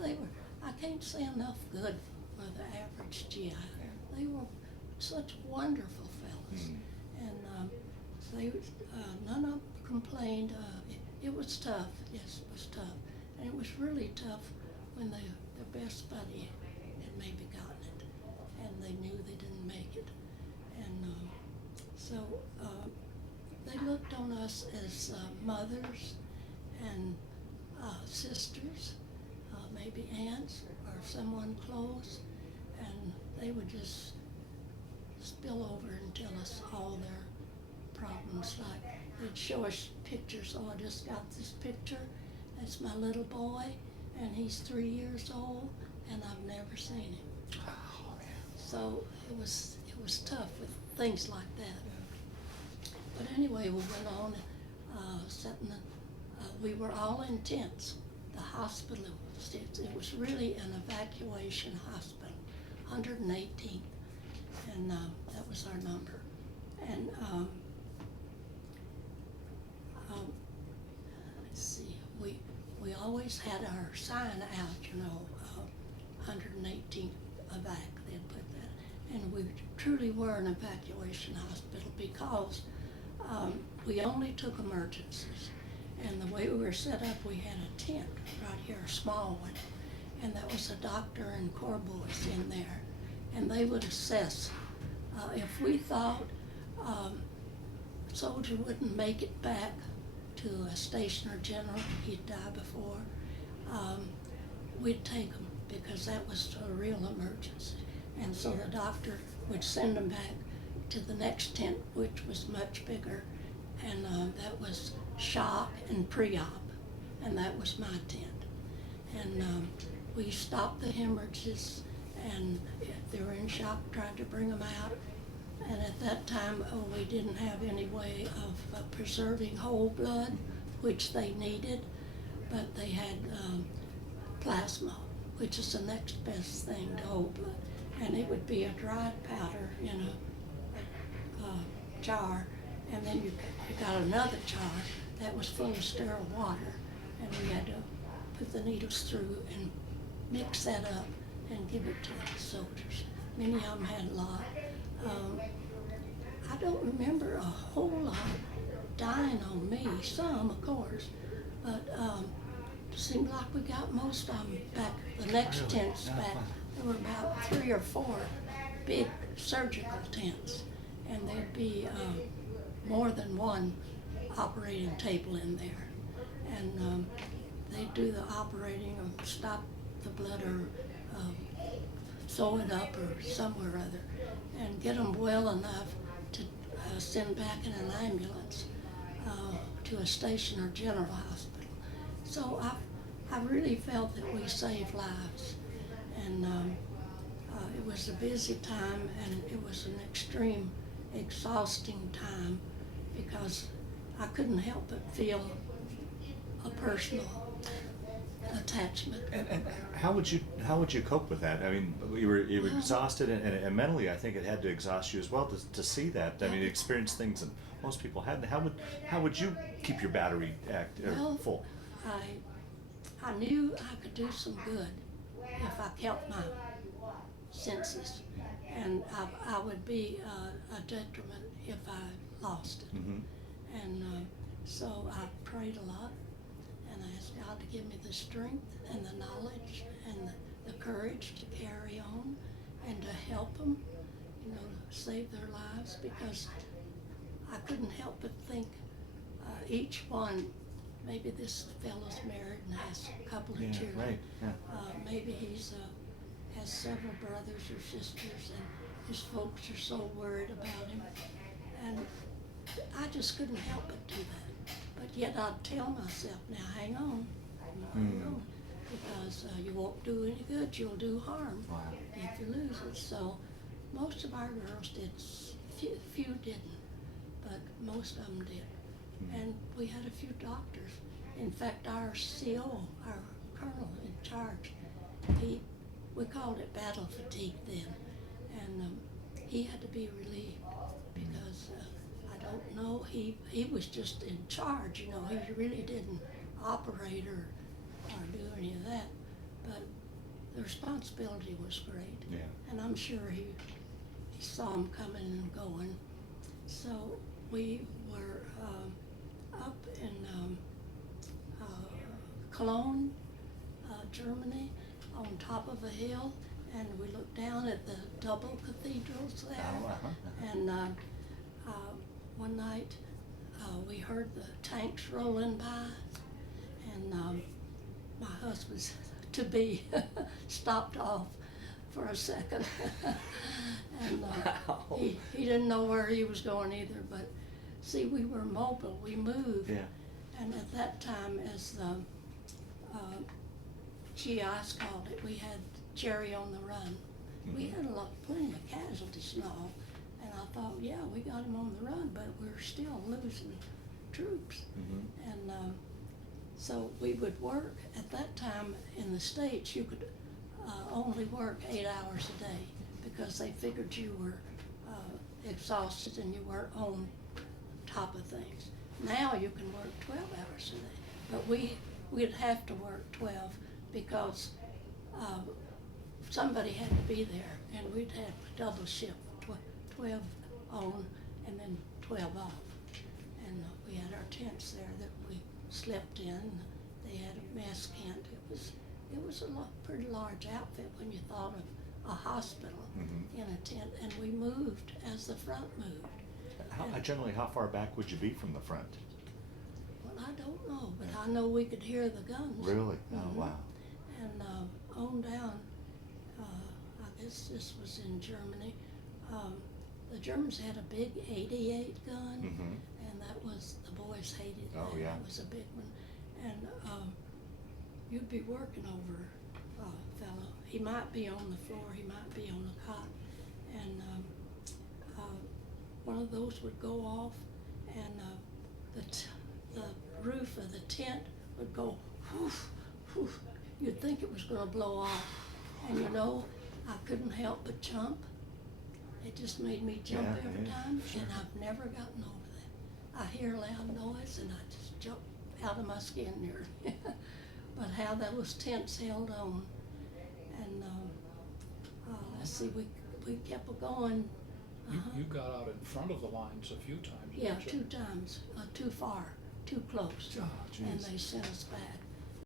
they were, I can't say enough good for the average GI. They were such wonderful fellows. And they, none of them complained. It was tough, yes, it was tough. And it was really tough when their best buddy had maybe gotten it, and they knew they didn't make it. And so they looked on us as mothers and sisters, maybe aunts or someone close, and they would just spill over and tell us all their problems. Like they'd show us pictures. Oh, I just got this picture. That's my little boy, and he's 3 years old, and I've never seen him. Oh, man. So it was tough with things like that. But anyway, we went on we were all in tents. The hospital it was really an evacuation hospital, 118, and that was our number. And let's see, we always had our sign out, 118 evac, they'd put that. And we truly were an evacuation hospital because we only took emergencies. And the way we were set up, we had a tent right here, a small one, and that was a doctor and corps boys in there. And they would assess if we thought a soldier wouldn't make it back to a station or general, he'd die before, we'd take him because that was a real emergency. And so the doctor would send them back to the next tent, which was much bigger, and that was shock and pre-op, and that was my tent. And we stopped the hemorrhages, and if they were in shock, tried to bring them out. And at that time, we didn't have any way of preserving whole blood, which they needed, but they had plasma, which is the next best thing to whole blood. And it would be a dried powder in a jar, and then you got another jar that was full of sterile water, and we had to put the needles through and mix that up and give it to the soldiers. Many of them had a lot. I don't remember a whole lot dying on me, some of course, but it seemed like we got most of them back, the next tents back. There were about 3 or 4 big surgical tents, and there'd be more than one operating table in there. And they'd do the operating or stop the blood or sew it up or somewhere or other, and get them well enough to send back in an ambulance to a station or general hospital. So I really felt that we saved lives. And it was a busy time, and it was an extreme, exhausting time because I couldn't help but feel a personal attachment. And how would you cope with that? I mean, you were exhausted, and mentally, I think it had to exhaust you as well to see that. I mean, experience things that most people hadn't. How would you keep your battery full? I knew I could do some good if I kept my senses, and I would be a detriment if I lost it. Mm-hmm. And so I prayed a lot, and I asked God to give me the strength and the knowledge and the courage to carry on and to help them, save their lives, because I couldn't help but think each one, maybe this fellow's married and has a couple of children. Right. Yeah. Maybe he's has several brothers or sisters, and his folks are so worried about him. And I just couldn't help but do that. But yet I'd tell myself, now hang on, because you won't do any good, you'll do harm if you lose it. So most of our girls did, few didn't, but most of them did. And we had a few doctors. In fact, our CO, our colonel in charge, we called it battle fatigue then, and he had to be relieved because I don't know, he was just in charge, he really didn't operate or do any of that. But the responsibility was great. Yeah. And I'm sure he saw them coming and going. So we were up in Cologne, Germany, on top of a hill, and we looked down at the double cathedrals there. Oh, uh-huh. And one night we heard the tanks rolling by, and my husband's to be stopped off for a second. And Wow. he didn't know where he was going either, but see, we were mobile, we moved. Yeah. And at that time, as the GIs called it, we had Jerry on the run. We Mhm. had plenty of casualties and all, and I thought, yeah, we got him on the run, but we're still losing troops. Mhm. And so we would work. At that time in the States, you could only work 8 hours a day because they figured you were exhausted and you weren't on top of things. Now you can work 12 hours a day, but we'd have to work 12 because somebody had to be there, and we'd have double shift, 12 on and then 12 off. And we had our tents there that we slept in. They had a mess tent. It was a pretty large outfit when you thought of a hospital Mhm. in a tent, and we moved as the front moved. Generally, how far back would you be from the front? Well, I don't know, but I know we could hear the guns. Really? Oh, Mhm. wow. And on down, I guess this was in Germany, the Germans had a big 88 gun, Mhm. and that was, the boys hated that. Oh, yeah. It was a big one. And you'd be working over a fellow. He might be on the floor, he might be on a cot, and one of those would go off, and the roof of the tent would go whoof, whoof. You'd think it was gonna blow off, and you know, I couldn't help but jump. It just made me jump Yeah, every yeah, time, sure. and I've never gotten over that. I hear a loud noise, and I just jump out of my skin there. But how those tents held on, and let's see, we kept going. You got out in front of the lines a few times, Yeah, didn't you? 2 times, too far, too close. Ah, And geez. they sent us back.